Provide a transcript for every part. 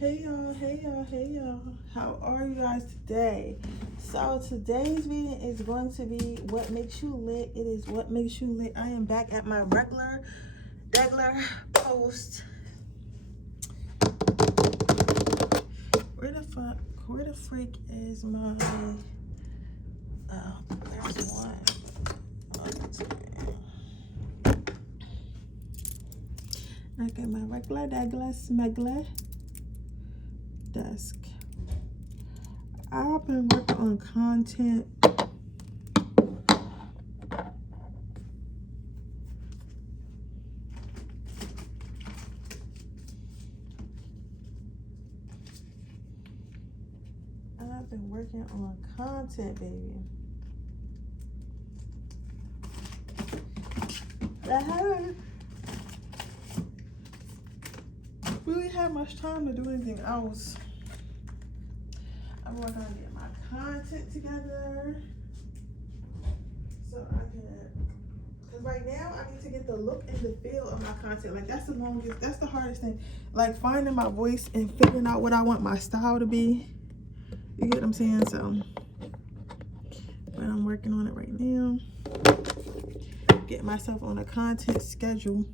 Hey y'all, hey y'all, hey y'all. How are you guys today? So today's reading is going to be What Makes You Lit. It is What Makes You Lit. I am back at my regular post. Where the freak is my there's one. I got my regular smegler desk. I've been working on content. I've been working on content, baby. I haven't really had much time to do anything else. I'm working on getting my content together so I can, because right now I need to get the look and the feel of my content. Like that's the hardest thing. Like finding my voice and figuring out what I want my style to be. You get what I'm saying? So, but I'm working on it right now. Getting myself on a content schedule.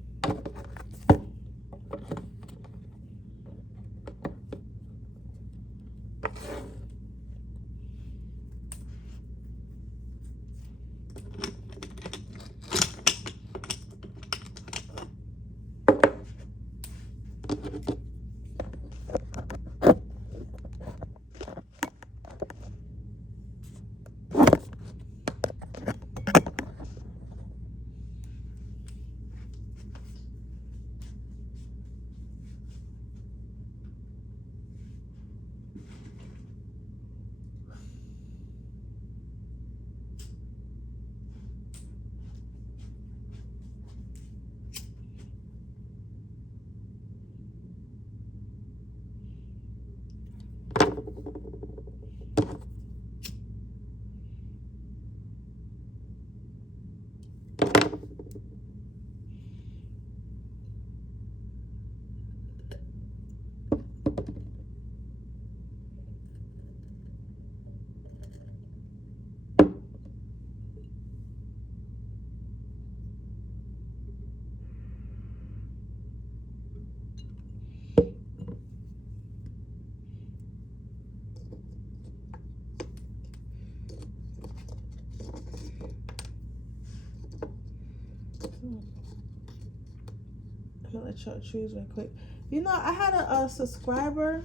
I'm gonna let y'all choose real quick. You know, I had a subscriber.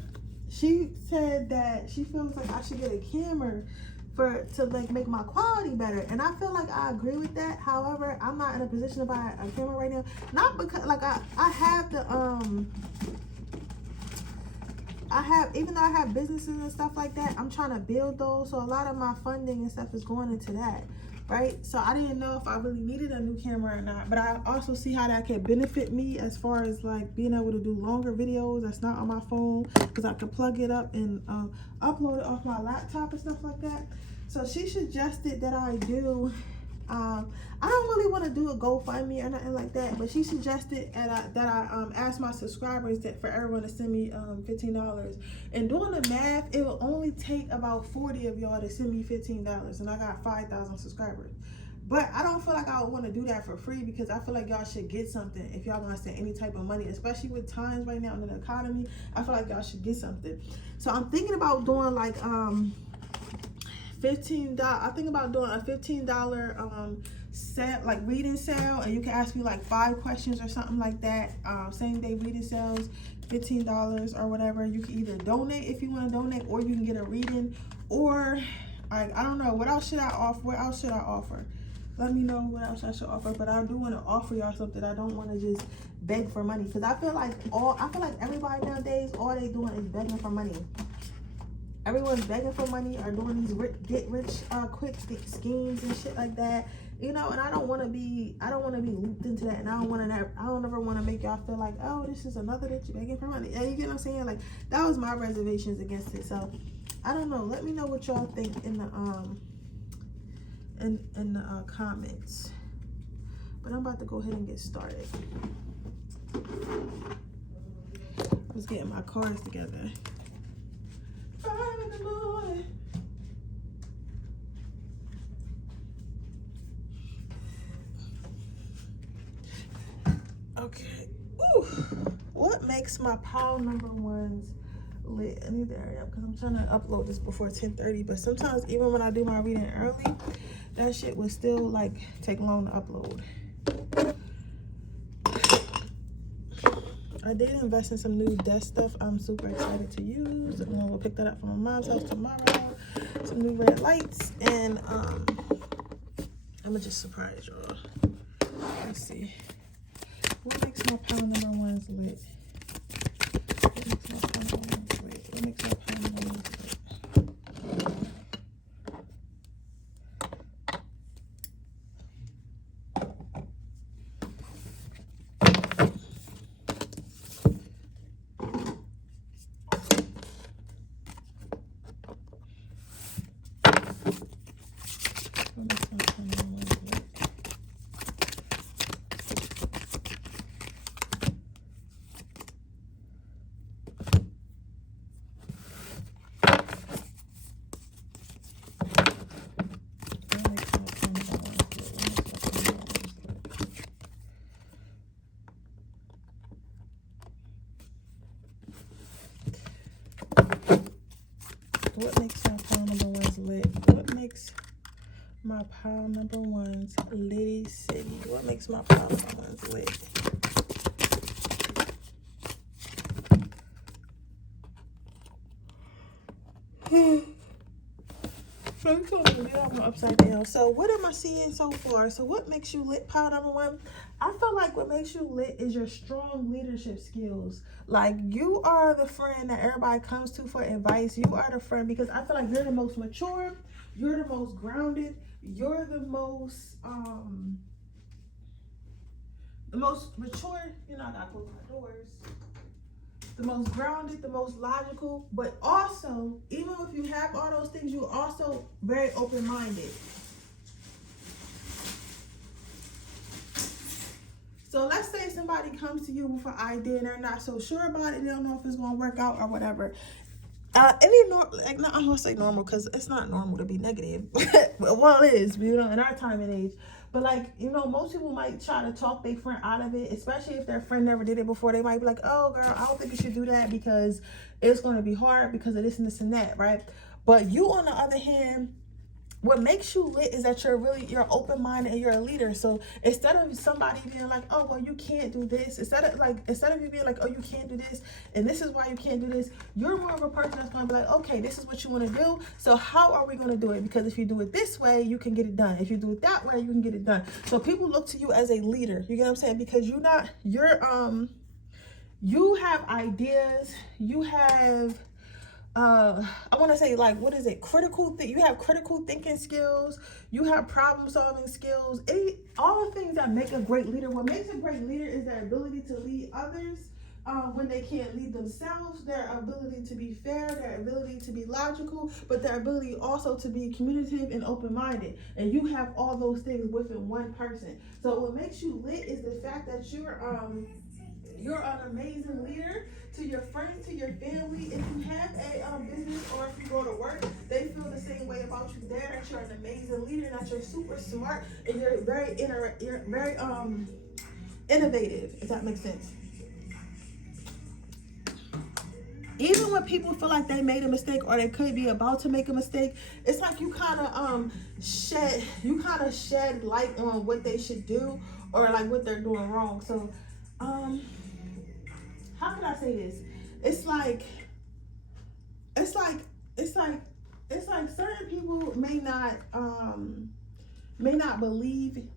She said that she feels like I should get a camera to like make my quality better, and I feel like I agree with that. However, I'm not in a position to buy a camera right now. Not because like I have the even though I have businesses and stuff like that, I'm trying to build those. So a lot of my funding and stuff is going into that. Right, so I didn't know if I really needed a new camera or not, but I also see how that could benefit me as far as like being able to do longer videos that's not on my phone, because I could plug it up and upload it off my laptop and stuff like that. So she suggested that I do I don't really want to do a GoFundMe or nothing like that, but she suggested that I ask my subscribers that for everyone to send me $15. And doing the math, it will only take about 40 of y'all to send me $15, and I got 5,000 subscribers. But I don't feel like I would want to do that for free, because I feel like y'all should get something if y'all gonna send any type of money, especially with times right now in the economy. I feel like y'all should get something. So I'm thinking about doing like $15. I think about doing a $15 set, like reading sale, and you can ask me like 5 questions or something like that. Same day reading sales, $15 or whatever. You can either donate if you want to donate, or you can get a reading, or I don't know what else should I offer. What else should I offer? Let me know what else I should offer. But I do want to offer y'all something. I don't want to just beg for money, because I feel like everybody nowadays, all they doing is begging for money. Everyone's begging for money or doing these get rich quick schemes and shit like that, you know. And I don't want to be looped into that, and I don't ever want to make y'all feel like, oh, this is another that you're begging for money. You get what I'm saying? Like, that was my reservations against it. So I don't know. Let me know what y'all think in the comments. But I'm about to go ahead and get started. was getting my cards together. 5 in the morning. Okay. Ooh. What makes my pile number ones lit? I need to hurry up because I'm trying to upload this before 10:30. But sometimes even when I do my reading early, that shit would still like take long to upload. I did invest in some new desk stuff I'm super excited to use. I'm gonna go pick that up from my mom's house tomorrow. Some new red lights, and I'm gonna just surprise y'all. Let's see. What makes my pile number ones lit? What makes my pile number ones lit? What makes my pile number ones lit? What makes my pile number ones lit? What makes my pile number ones litty city? What makes my pile number ones lit? I'm upside down. So what am I seeing so far? So what makes you lit, pile number one? I feel like what makes you lit is your strong leadership skills. Like, you are the friend that everybody comes to for advice. You are the friend because I feel like you're the most mature, you're the most grounded, you're the most mature. You know, I gotta close my doors. The most grounded, the most logical, but also, even if you have all those things, you're also very open-minded. So let's say somebody comes to you with an idea and they're not so sure about it, they don't know if it's going to work out or whatever. I'm gonna say normal because it's not normal to be negative. Well, it is, you know, in our time and age. But like, you know, most people might try to talk their friend out of it, especially if their friend never did it before. They might be like, oh girl, I don't think you should do that because it's going to be hard because of this and this and that, right? But you, on the other hand, what makes you lit is that you're open-minded and you're a leader. So instead of somebody being like, oh, well, you can't do this, instead of you being like, oh, you can't do this and this is why you can't do this, you're more of a person that's going to be like, okay, this is what you want to do, so how are we going to do it? Because if you do it this way, you can get it done. If you do it that way, you can get it done. So people look to you as a leader, you get what I'm saying? Because you have ideas, you have I want to say, like, what is it? You have critical thinking skills. You have problem solving skills. All the things that make a great leader. What makes a great leader is their ability to lead others when they can't lead themselves. Their ability to be fair. Their ability to be logical, but their ability also to be communicative and open-minded. And you have all those things within one person. So what makes you lit is the fact that you're an amazing leader to your friends, to your family. If you have a business or if you go to work, they feel the same way about you there, that you're an amazing leader, that you're super smart, and you're very innovative, if that makes sense. Even when people feel like they made a mistake or they could be about to make a mistake, it's like you kind of shed light on what they should do or like what they're doing wrong. So how can I say this? It's like certain people may not believe.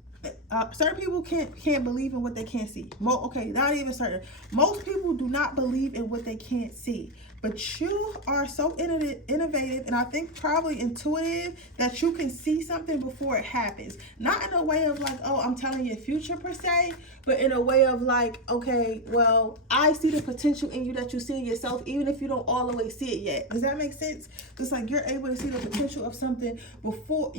Certain people can't believe in what they can't see. Okay, not even certain. Most people do not believe in what they can't see. But you are so innovative, and I think probably intuitive, that you can see something before it happens. Not in a way of like, oh, I'm telling you future per se, but in a way of like, okay, well, I see the potential in you that you see in yourself, even if you don't all the way see it yet. Does that make sense? It's like you're able to see the potential of something before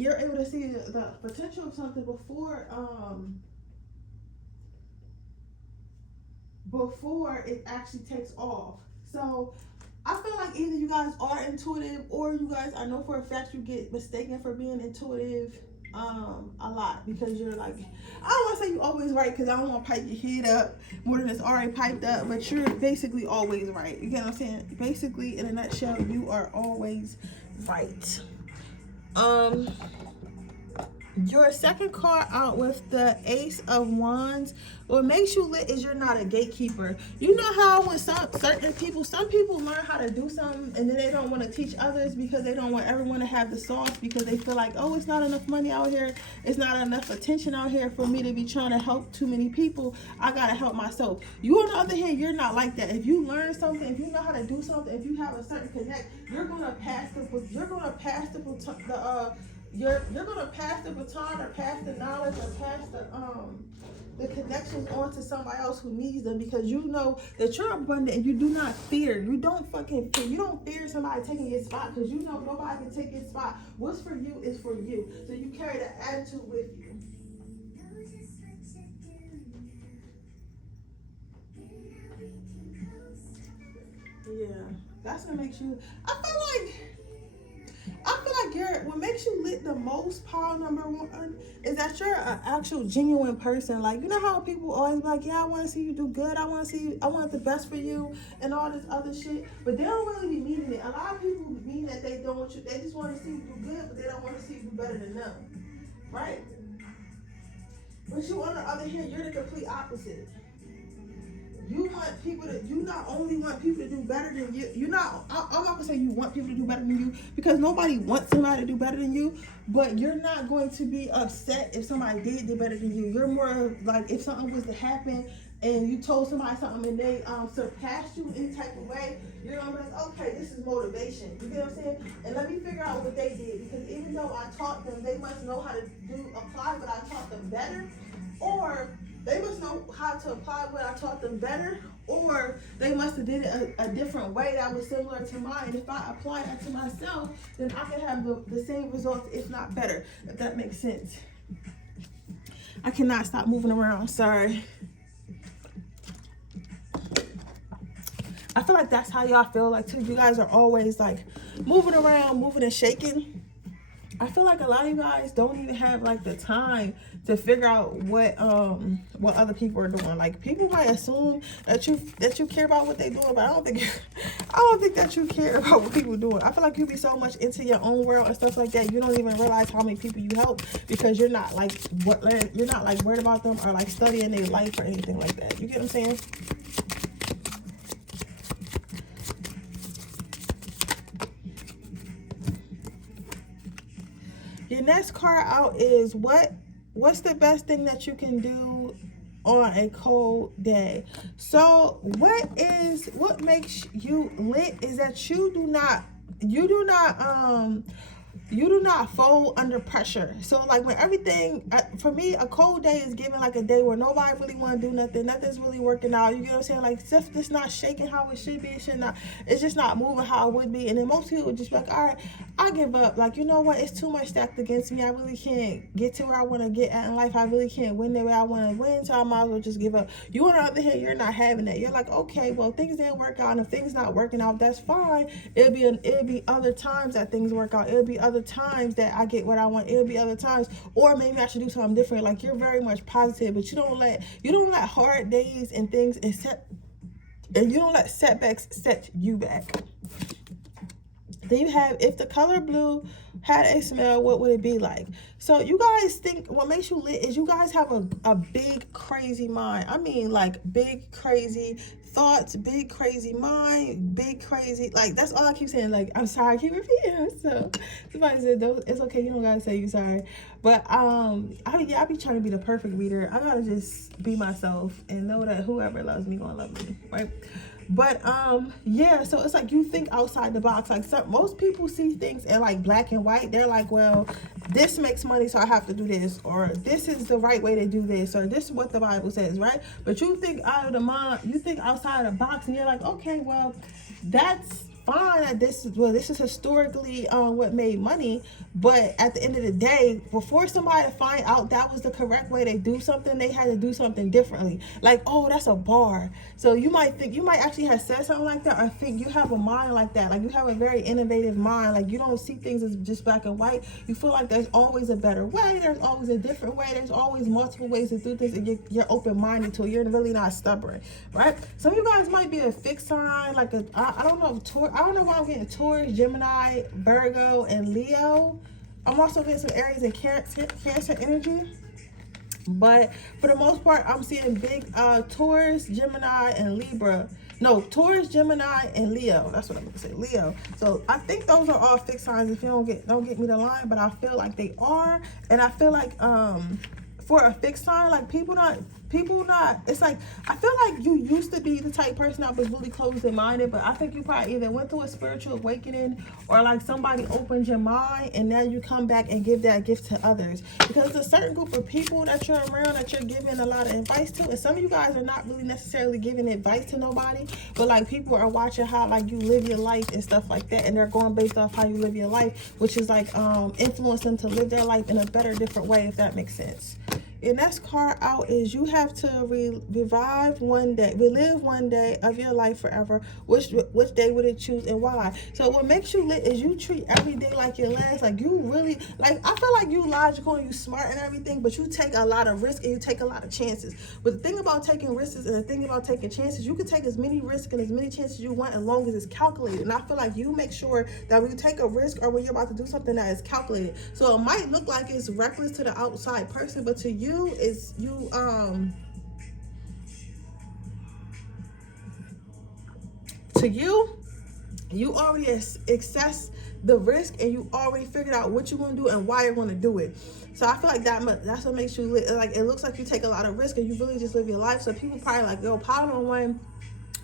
before it actually takes off. So I feel like either you guys are intuitive, or you guys, I know for a fact you get mistaken for being intuitive a lot, because you're like, I don't want to say you always right, because I don't want to pipe your head up more than it's already piped up, but you're basically always right. You get what I'm saying? Basically, in a nutshell, you are always right. Your second card out with the Ace of Wands. What makes you lit is you're not a gatekeeper. You know how when some people learn how to do something and then they don't want to teach others because they don't want everyone to have the sauce, because they feel like, oh, it's not enough money out here, it's not enough attention out here for me to be trying to help too many people. I gotta help myself. You, on the other hand, you're not like that. If you learn something, if you know how to do something, if you have a certain connect, you're gonna pass the baton, or pass the knowledge, or pass the connections on to somebody else who needs them, because you know that you're abundant and you do not fear. You don't fucking fear. You don't fear somebody taking your spot, because you know nobody can take your spot. What's for you is for you. So you carry that attitude with you. Yeah, that's what makes you. I feel like what makes you lit the most, pile number one, is that you're an actual genuine person. Like, you know how people always be like, yeah, I want to see you do good, I want the best for you, and all this other shit, but they don't really be meaning it. A lot of people mean that they don't want you, they just want to see you do good, but they don't want to see you do better than them, right? But you, on the other hand, you're the complete opposite. You not only want people to do better than you. I'm not gonna say you want people to do better than you, because nobody wants somebody to do better than you, but you're not going to be upset if somebody did do better than you. You're more like, if something was to happen and you told somebody something and they surpassed you in any type of way, you're gonna be like, okay, this is motivation. You get what I'm saying? And let me figure out what they did, because even though I taught them, they must know how to apply what I taught them better, or they must know how to apply what I taught them better, or they must have did it a different way that was similar to mine. And if I apply that to myself, then I can have the same results, if not better, if that makes sense. I cannot stop moving around, sorry. I feel like that's how y'all feel like too. You guys are always like moving around, moving and shaking. I feel like a lot of you guys don't even have like the time to figure out what other people are doing. Like, people might assume that you care about what they're doing, but I don't think that you care about what people are doing. I feel like you be so much into your own world and stuff like that, you don't even realize how many people you help, because you're not like worried about them, or like studying their life or anything like that. You get what I'm saying? Your next card out is what's the best thing that you can do on a cold day? So what makes you lit is that you do not fold under pressure. So like, when everything, for me, a cold day is given like a day where nobody really want to do nothing, nothing's really working out, you get what I'm saying? Like, stuff just not shaking how it should be, it's just not moving how it would be. And then most people would just be like, all right, I give up. Like, you know what, it's too much stacked against me, I really can't get to where I want to get at in life, I really can't win the way I want to win, so I might as well just give up. You, on the other hand, you're not having that. You're like, okay, well, things didn't work out, and if things not working out, that's fine. It'll be other times that things work out. It'll be other times that I get what I want. It'll be other times, or maybe I should do something different. Like, you're very much positive, but you don't let hard days and things and you don't let setbacks set you back. Then you have, if the color blue had a smell, what would it be like? So you guys think what makes you lit is you guys have a big crazy mind. I mean, like, big crazy thoughts, big crazy mind, big crazy, like, that's all I keep saying. Like, I'm sorry, I keep repeating. So somebody said, it's okay, you don't gotta say you sorry. But I be trying to be the perfect reader. I gotta just be myself and know that whoever loves me gonna love me, right? But yeah, so it's like, you think outside the box. Like, most people see things in like black and white. They're like, well, this makes money, so I have to do this, or this is the right way to do this, or this is what the Bible says, right? But you think out of the mind, you think outside the box, and you're like, okay, well, that's fine that this is historically what made money, but at the end of the day, before somebody to find out that was the correct way to do something, they had to do something differently. Like, oh, that's a bar. So you might actually have said something like that, or think you have a mind like that. Like, you have a very innovative mind. Like, you don't see things as just black and white. You feel like there's always a better way. There's always a different way. There's always multiple ways to do things, and you're open-minded to it. You're really not stubborn, right? Some of you guys might be a fixed sign, like I don't know why I'm getting Taurus, Gemini, Virgo, and Leo. I'm also getting some Aries and Cancer energy. But for the most part, I'm seeing big Taurus, Gemini, and Libra. No, Taurus, Gemini, and Leo. That's what I'm gonna say, Leo. So I think those are all fixed signs. If you don't get me the line, but I feel like they are. And I feel like for a fixed sign, like people not, it's like, I feel like you used to be the type person that was really closed-minded, but I think you probably either went through a spiritual awakening, or like somebody opened your mind, and now you come back and give that gift to others. Because there's a certain group of people that you're around that you're giving a lot of advice to, and some of you guys are not really necessarily giving advice to nobody, but like people are watching how like you live your life and stuff like that, and they're going based off how you live your life, which is like influence them to live their life in a better, different way, if that makes sense. Your next card out is you have to relive one day of your life forever. Which day would it choose and why? So what makes you lit is you treat every day like your last. Like, you really, like, I feel like you logical and you smart and everything, but you take a lot of risk and you take a lot of chances. But the thing about taking risks and the thing about taking chances, you can take as many risks and as many chances you want, as long as it's calculated. And I feel like you make sure that when you take a risk or when you're about to do something, that is calculated. So it might look like it's reckless to the outside person, but to you, is you you already assess the risk, and you already figured out what you're going to do and why you're going to do it. So I feel like that's what makes you like, it looks like you take a lot of risk and you really just live your life. So people probably like, yo, Power on One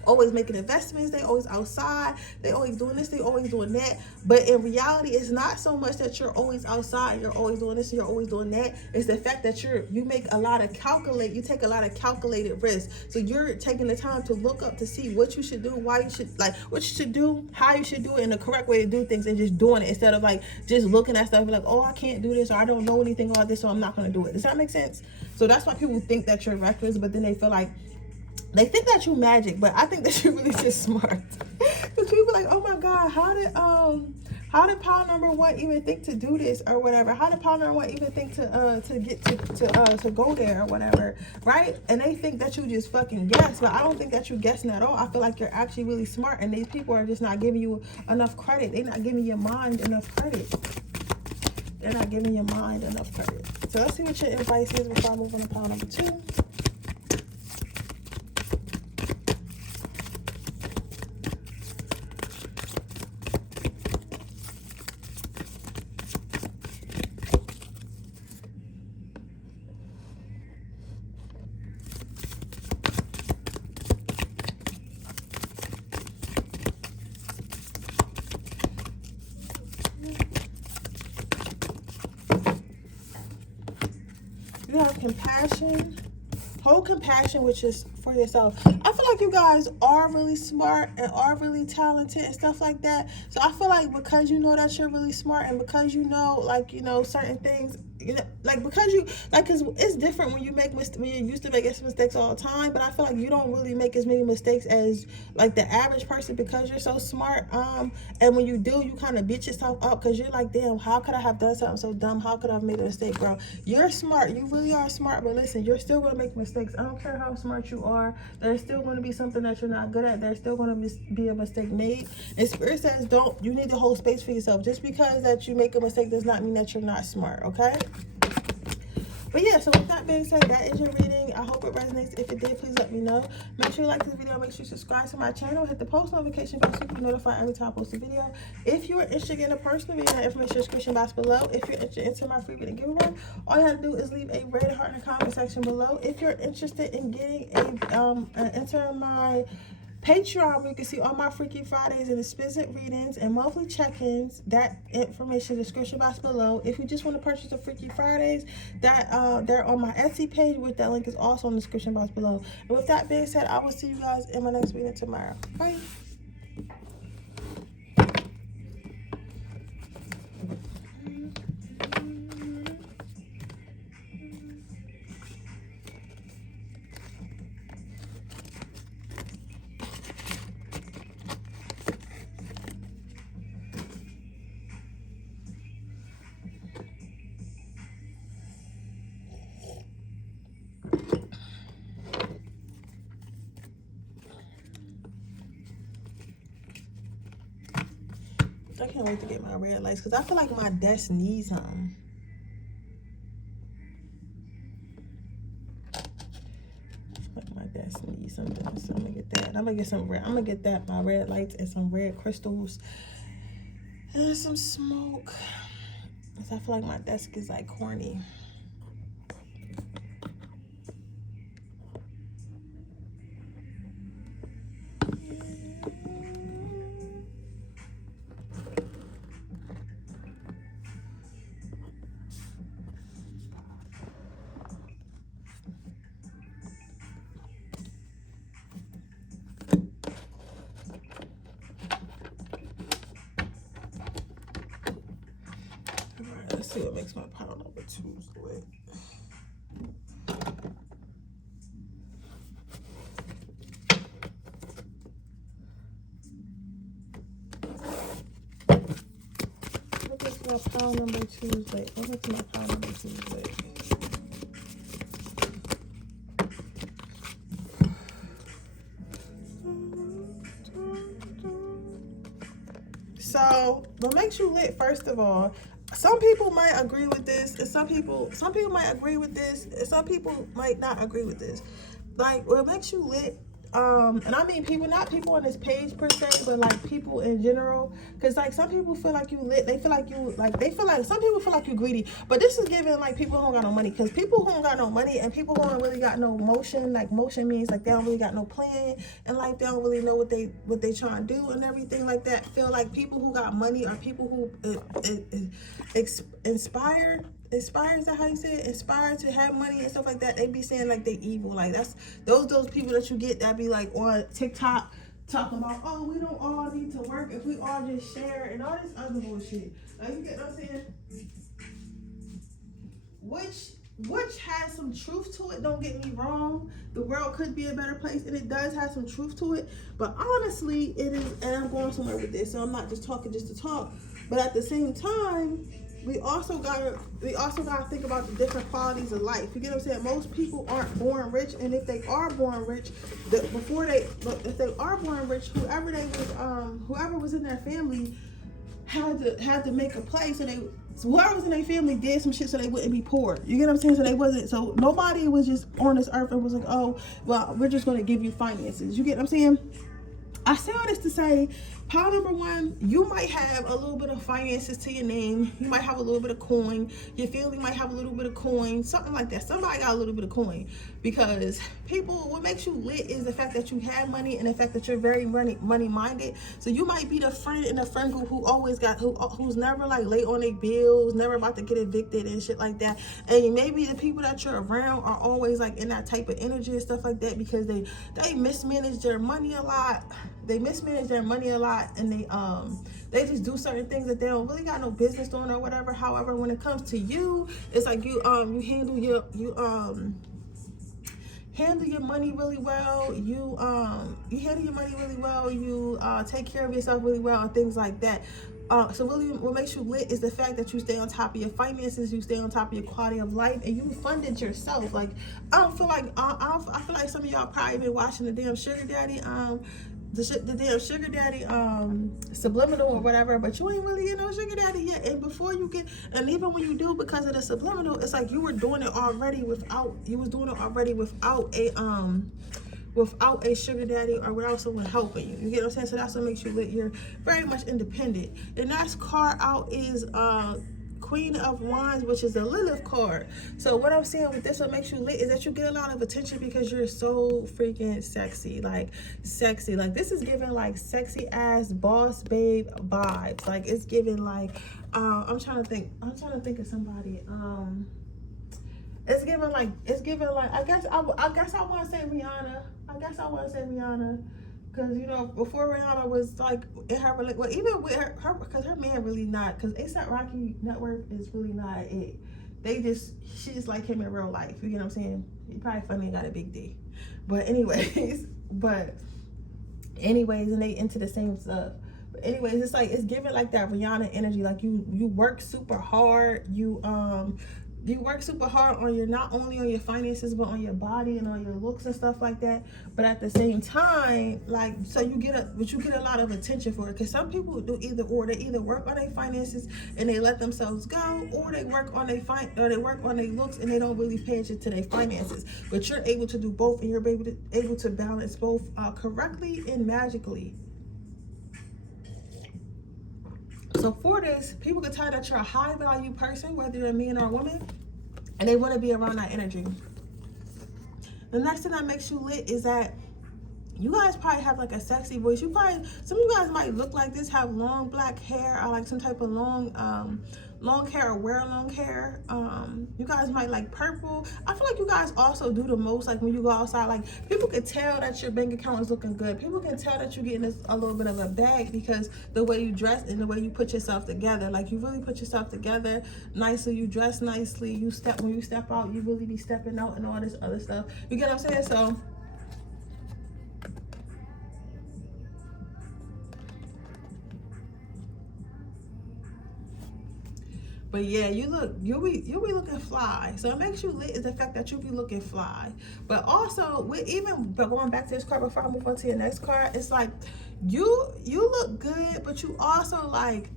always making investments, they always outside, they always doing this, they always doing that. But in reality, it's not so much that you're always outside, you're always doing this, and you're always doing that. It's the fact that you take a lot of calculated risks. So you're taking the time to look up to see what you should do, why you should, like, what you should do, how you should do it, and the correct way to do things, and just doing it, instead of like just looking at stuff and like, oh, I can't do this, or I don't know anything about this, so I'm not going to do it. Does that make sense? So that's why people think that you're reckless, but then they feel like they think that you magic, but I think that you're really just smart. Because people are like, oh my God, how did Power Number One even think to do this or whatever? How did Power Number One even think to go there or whatever, right? And they think that you just fucking guess, but I don't think that you're guessing at all. I feel like you're actually really smart, and these people are just not giving you enough credit. They're not giving your mind enough credit. They're not giving your mind enough credit. So let's see what your advice is before I move on to Power Number Two. You have compassion. Hold compassion, which is for yourself. I feel like you guys are really smart and are really talented and stuff like that. So I feel like because you know that you're really smart, and because you know, like, you know, certain things, you know, like, because you, like, because it's different when you used to make mistakes all the time, but I feel like you don't really make as many mistakes as like the average person, because you're so smart. And when you do, you kind of beat yourself up, because you're like, damn, how could I have done something so dumb? How could I have made a mistake, bro? You're smart. You really are smart, but listen, you're still going to make mistakes. I don't care how smart you are. There's still going to be something that you're not good at. There's still going to be a mistake made. And Spirit says, you need to hold space for yourself. Just because that you make a mistake does not mean that you're not smart, okay? But yeah, so with that being said, that is your reading. I hope it resonates. If it did, please let me know. Make sure you like this video. Make sure you subscribe to my channel. Hit the post notification bell so you can be notified every time I post a video. If you are interested in a personal reading, that information in the description box below. If you're interested in my free reading giveaway, all you have to do is leave a rated heart in the comment section below. If you're interested in getting enter my Patreon, where you can see all my Freaky Fridays and explicit readings and monthly check-ins, that information in the description box below. If you just want to purchase the Freaky Fridays, that they're on my Etsy page, which that link is also in the description box below. And with that being said, I will see you guys in my next reading tomorrow. Bye. I can't wait to get my red lights because I feel like my desk needs them. Like my desk needs something, so I'm gonna get that. I'm gonna get some red. I'm gonna get that, my red lights and some red crystals and some smoke. Cause I feel like my desk is like corny. Let's see what makes my pile number 2's lit. What makes my pile number 2's lit? What makes my pile number 2's lit? So, what makes you lit, first of all, some people might agree with this, and some people might agree with this, and some people might not agree with this. Like, what makes you lit, and I mean people, not people on this page per se, but like people in general, because like some people feel like you lit, they feel like you, like they feel like, some people feel like you greedy, but this is giving like people who don't got no money, because people who don't got no money and people who don't really got no motion, like motion means like they don't really got no plan in life, they don't really know what they trying to do and everything like that, feel like people who got money are people who inspired, is that how you say it? Inspired to have money and stuff like that. They be saying like they evil. Like that's those people that you get that be like on TikTok talking about, oh, we don't all need to work if we all just share and all this other bullshit. Like, you get what I'm saying? Which has some truth to it, don't get me wrong. The world could be a better place, and it does have some truth to it. But honestly, it is, and I'm going somewhere with this, so I'm not just talking just to talk. But at the same time, we also gotta think about the different qualities of life. You get what I'm saying? Most people aren't born rich, and if they are born rich, if they are born rich, whoever was in their family had to make a place, and whoever was in their family did some shit so they wouldn't be poor. You get what I'm saying? So nobody was just on this earth and was like, oh, well, we're just gonna give you finances. You get what I'm saying? I say all this to say, pile number 1, you might have a little bit of finances to your name. You might have a little bit of coin. Your family might have a little bit of coin, something like that. Somebody got a little bit of coin, because what makes you lit is the fact that you have money and the fact that you're very money minded. So you might be the friend in the friend group who's never like late on their bills, never about to get evicted and shit like that. And maybe the people that you're around are always like in that type of energy and stuff like that, because they mismanage their money a lot. And they just do certain things that they don't really got no business doing or whatever. However, when it comes to you, it's like you handle your money really well. You handle your money really well. You take care of yourself really well and things like that. So really what makes you lit is the fact that you stay on top of your finances, you stay on top of your quality of life, and you fund it yourself. Like, I feel like some of y'all probably been watching the damn sugar daddy the damn sugar daddy subliminal or whatever, but you ain't really get no sugar daddy yet. And before you get, and even when you do, because of the subliminal, it's like you were doing it already without a sugar daddy or without someone helping you. You get what I'm saying? So that's what makes you lit. You're very much independent. The next card out is Queen of Wands, which is a Lilith card. So what I'm saying with this, what makes you lit is that you get a lot of attention because you're so freaking sexy. Like this is giving like sexy ass boss babe vibes. Like it's giving like I'm trying to think of somebody. It's giving like I guess I want to say Rihanna. Because, you know, before Rihanna was like in her, well, even with her because her man really not, because A$AP Rocky network is really not it. She just like him in real life. You get what I'm saying? He probably funny and got a big D. But anyways, and they into the same stuff. But anyways, it's like, it's giving like that Rihanna energy. Like you work super hard. you work super hard on your, not only on your finances, but on your body and on your looks and stuff like that. But at the same time, like, so you get a lot of attention for it. Because some people do either or. They either work on their finances and they let themselves go, or they work on their looks and they don't really pay attention to their finances. But you're able to do both, and you're able to balance both correctly and magically. So for this, people can tell that you're a high value person, whether you're a man or a woman, and they want to be around that energy. The next thing that makes you lit is that you guys probably have like a sexy voice. Some of you guys might look like this, have long black hair, or like some type of long hair, or wear long hair. You guys might like purple. I feel like you guys also do the most, like when you go outside, like people can tell that your bank account is looking good. People can tell that you're getting a little bit of a bag because the way you dress and the way you put yourself together. Like you really put yourself together nicely, you dress nicely, when you step out, you really be stepping out and all this other stuff. You get what I'm saying? So but yeah, you'll be looking fly. So it makes you lit is the fact that you'll be looking fly. But also, but going back to this card before I move on to your next card, it's like you look good, but you also like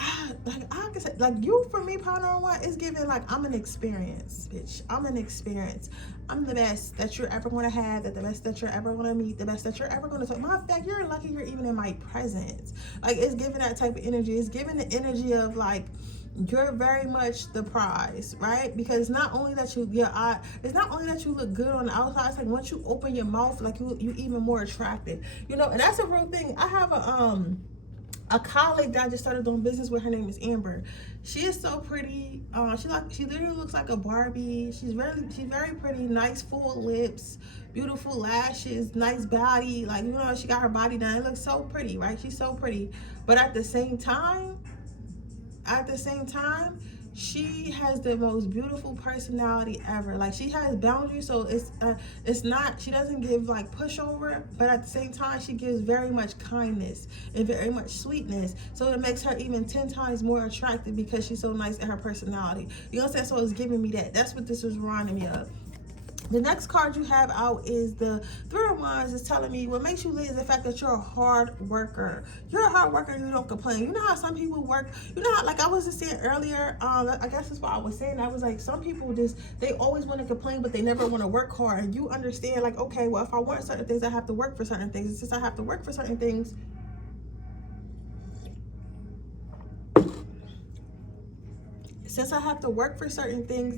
I can say, like, you, for me, paranormal one, is giving like, I'm an experience, bitch. I'm an experience. I'm the best that you're ever going to have, the best that you're ever going to meet, the best that you're ever going to talk. Matter of fact, you're lucky you're even in my presence. Like, it's giving that type of energy. It's giving the energy of like, you're very much the prize, right? Because not only that it's not only that you look good on the outside, it's like once you open your mouth, like you even more attractive, you know. And that's a real thing. I have a colleague that I just started doing business with. Her name is Amber. She is so pretty. She literally looks like a Barbie. She's very pretty, nice full lips, beautiful lashes, nice body. Like, you know, she got her body done. It looks so pretty, right? She's so pretty. But at the same time, she has the most beautiful personality ever. Like, she has boundaries, so it's not, she doesn't give like pushover, but at the same time she gives very much kindness and very much sweetness, so it makes her even 10 times more attractive because she's so nice in her personality. You know what I'm saying? So it's giving me that's what this was reminding me of. The next card you have out is the Three of Wands. Is telling me what makes you lit is the fact that you're a hard worker. You're a hard worker and you don't complain. You know how some people work, you know how, like I was just saying earlier, I guess that's what I was saying. I was like, some people they always want to complain, but they never want to work hard. And you understand, like, okay, well, if I want certain things, I have to work for certain things. And since I have to work for certain things,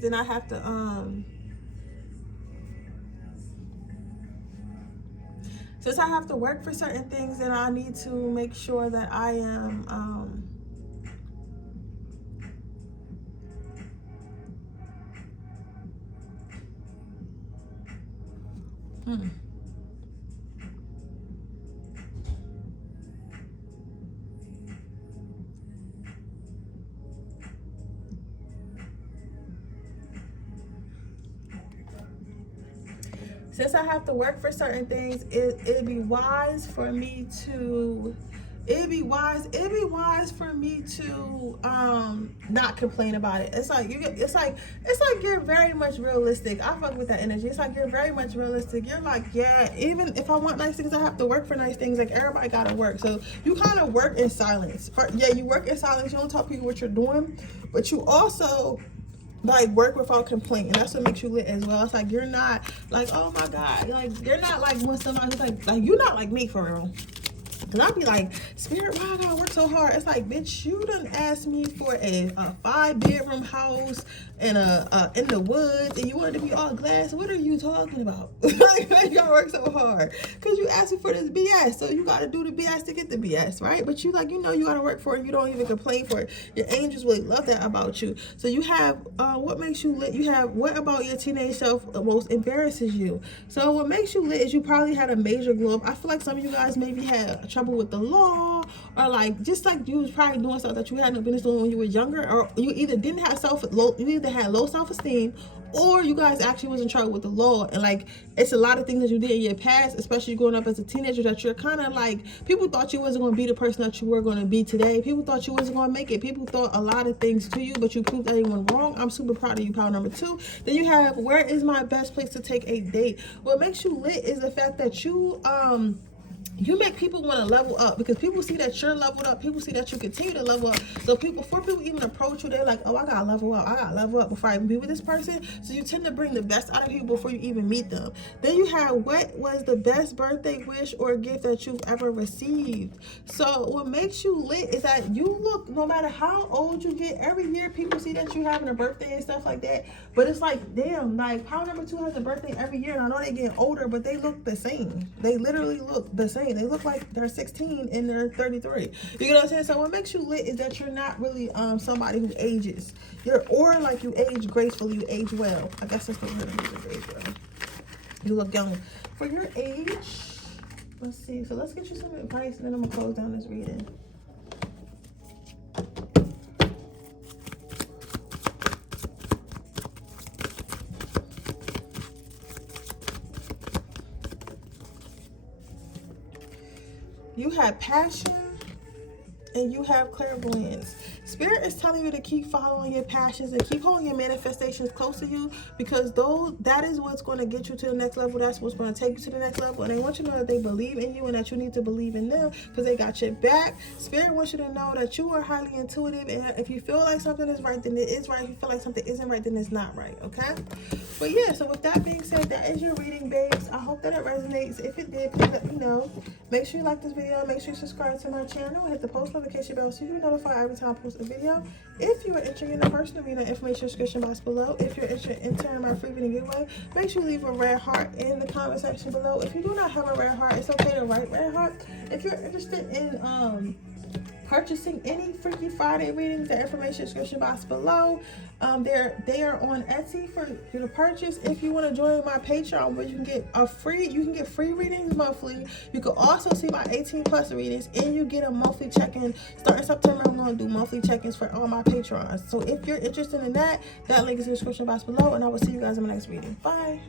then I have to, since I have to work for certain things, then I need to make sure that I am, since I have to work for certain things, it'd be wise for me to not complain about it. It's like you're very much realistic. I fuck with that energy. It's like you're very much realistic. You're like, yeah, even if I want nice things, I have to work for nice things. Like, everybody gotta work. So you kind of work in silence. You work in silence. You don't tell people what you're doing, but you also like work without complaint, and that's what makes you lit as well. It's like you're not like, oh my god, like you're not like when somebody's like you're not like me, for real. Cause I'd be like, Spirit, why I gotta work so hard? It's like, bitch, you done asked me for a 5-bedroom house and in the woods, and you want it to be all glass. What are you talking about? Like, you gotta work so hard because you asked me for this BS, so you gotta do the BS to get the BS, right? But you, like, you know, you gotta work for it. You don't even complain for it. Your angels really love that about you. So you have what makes you lit. You have what about your teenage self most embarrasses you. So what makes you lit is you probably had a major glow up. I feel like some of you guys maybe had trouble with the law, or like just like you was probably doing stuff that you had no business doing when you were younger, or you either didn't have you either had low self-esteem, or you guys actually was in trouble with the law. And like, it's a lot of things that you did in your past, especially growing up as a teenager, that you're kind of like, people thought you wasn't going to be the person that you were going to be today. People thought you wasn't going to make it. People thought a lot of things to you, but you proved everyone wrong. I'm super proud of you. Power number 2. Then you have, where is my best place to take a date? What makes you lit is the fact that you make people want to level up, because people see that you're leveled up. People see that you continue to level up. So before people even approach you, they're like, oh, I gotta level up. I gotta level up before I even be with this person. So you tend to bring the best out of people before you even meet them. Then you have, what was the best birthday wish or gift that you've ever received? So what makes you lit is that you look, no matter how old you get, every year people see that you having a birthday and stuff like that. But it's like, damn, like power number 2 has a birthday every year, and I know they get older, but they look the same. They literally look the same. They look like they're 16 and they're 33. You know what I'm saying? So what makes you lit is that you're not really somebody who ages. Or like you age gracefully, you age well. I guess that's the word I'm using, age well. You look young for your age. Let's see. So let's get you some advice, and then I'm gonna close down this reading. You have passion and you have clairvoyance. Spirit is telling you to keep following your passions and keep holding your manifestations close to you, because that is what's going to get you to the next level. That's what's going to take you to the next level. And they want you to know that they believe in you and that you need to believe in them, because they got your back. Spirit wants you to know that you are highly intuitive, and if you feel like something is right, then it is right. If you feel like something isn't right, then it's not right. Okay? But yeah, so with that being said, that is your reading, babes. I hope that it resonates. If it did, please let me know. Make sure you like this video. Make sure you subscribe to my channel. Hit the post notification bell so you're notified every time I post a video. If you are interested in the personal reading, information description box below. If you're interested in entering my free reading giveaway, make sure you leave a red heart in the comment section below. If you do not have a red heart, it's okay to write red heart. If you're interested in purchasing any Freaky Friday readings, the information description box below. They are on Etsy for you to purchase. If you want to join my Patreon, where you can get free readings monthly. You can also see my 18+ readings, and you get a monthly check-in. Starting September, I'm going to do monthly check-ins for all my Patrons. So if you're interested in that, that link is in the description box below, and I will see you guys in my next reading. Bye.